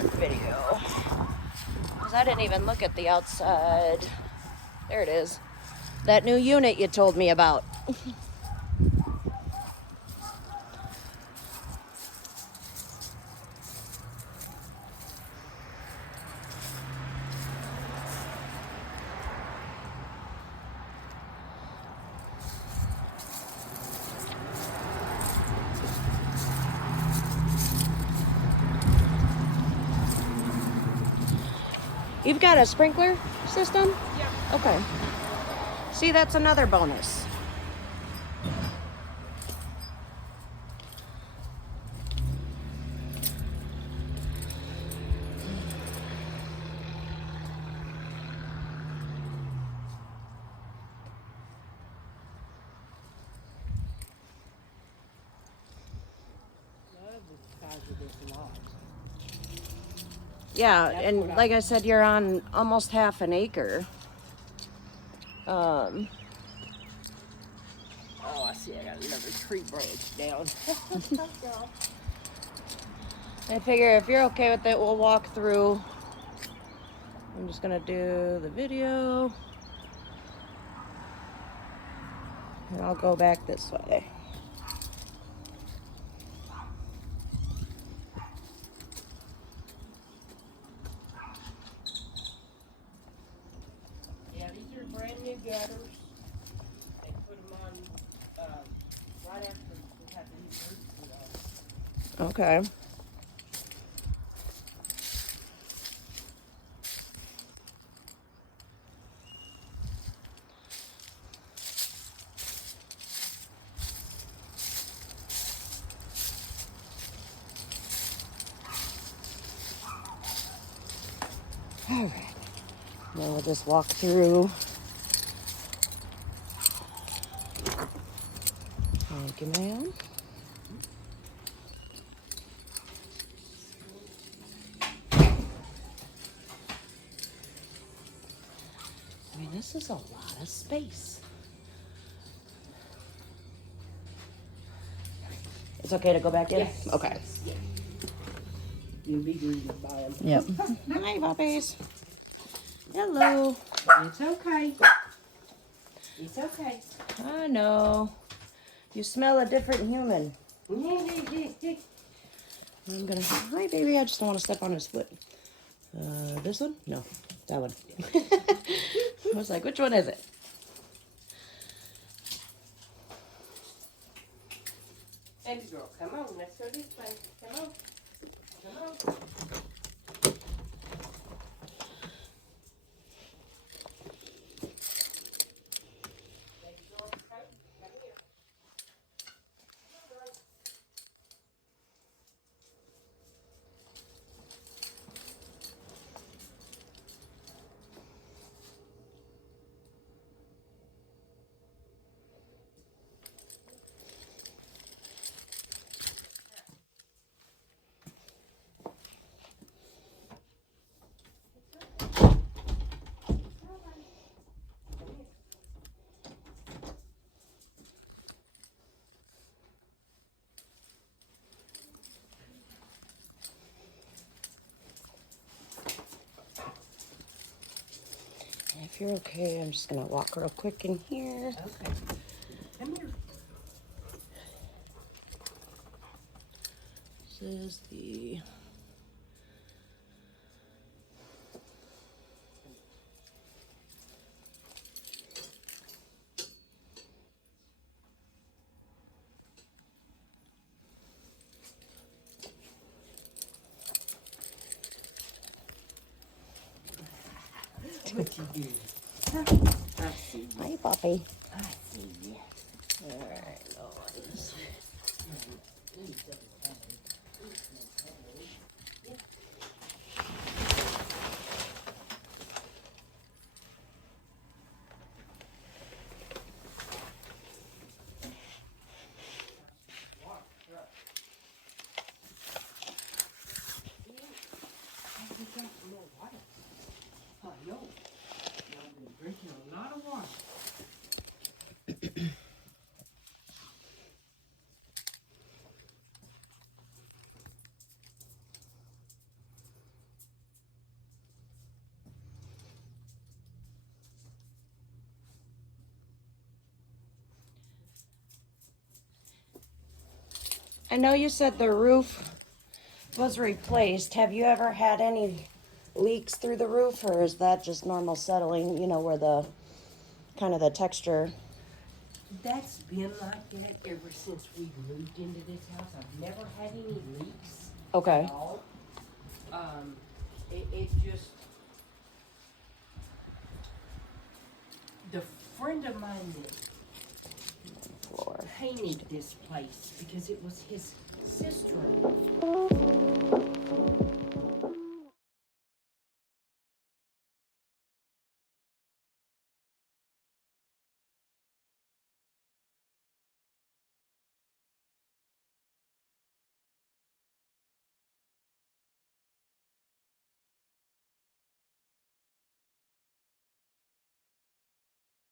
front video. Because I didn't even look at the outside. There it is. That new unit you told me about. You've got a sprinkler system? Yeah. Okay. See, that's another bonus. Yeah, and like I said, you're on almost half an acre. Oh, I see. I got another tree branch down. I figure if you're okay with it, we'll walk through. I'm just gonna do the video. And I'll go back this way. Yeah, these are brand new gutters. They put them on right after we had the new roof put on. Okay. All right. Now we'll just walk through. Thank you, ma'am. I mean, this is a lot of space. It's okay to go back in? Yes. Okay. Yeah. You'll be greeted by them. Yep. Hi, puppies. Hello. It's okay. It's okay. I know. You smell a different human. I'm gonna. Hi, baby. I just don't want to step on his foot. This one? No, that one. I was like, which one is it? Baby girl, come on. Let's go this way. Come on. Come on. If you're okay, I'm just gonna walk real quick in here. Okay. Come here. This is the. What you do? I see you. Hi, puppy. I see you. All right, Lord. Oh, yo. Y'all been drinking a lot of water. I know you said the roof was replaced. Have you ever had any leaks through the roof, or is that just normal settling, you know, where the kind of the texture? That's been like that ever since we moved into this house. I've never had any leaks Okay. at all. It just, the friend of mine that Floor. painted this place because it was his sister-in-law.